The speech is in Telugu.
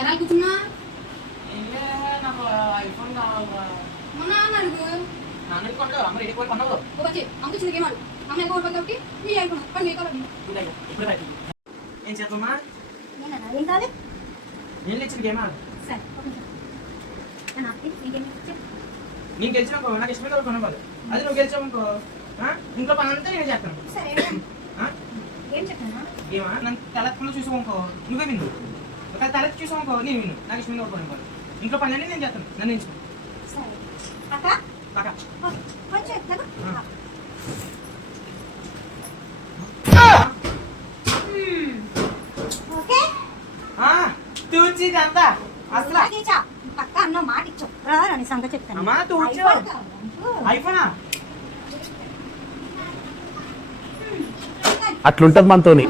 ఎలా కూర్చున్నా నాకు ఐఫోన్ కావాలా మొన్న అడుగు నాన్న కొంటావు అమ్మ రెడీ కొన్నావు వచ్చి అమ్మ చిన్న గేమ్ ఆడు అమ్మ ఎక్కువ ఓడిపోయి కాబట్టి నీ అయిపోయినా కానీ నీ కావాలి ఇప్పుడు ఏం చేద్దామా ఏం కావాలి నేను ఇచ్చిన గేమ్ ఆడు సరే నీకు గెలిచినాకో నాకు ఇష్టమైన కొనుక్కోవాలి అది నువ్వు గెలిచావుకో ఇంట్లో పని అంతా నేను చేస్తాను సరే ఏం చెప్పాను ఏమా నన్ను తలెత్తకుండా చూసుకోనుకో నువ్వే విను ఒక తలెత్తి చూసుకోనుకో నేను విను నాకు ఇష్టమైన కొనుక్కోవాలి ఇంట్లో పని అన్నీ నేను చేస్తాను నన్ను ఎంచుకో సరే అక్క కాకా తూచిదంతా అసలు పక్క అన్న మాట ఇచ్చావు రాని సంగతి చెప్తాను అమ్మా తూచు ఐఫోనా అట్లుంటది మనతోని.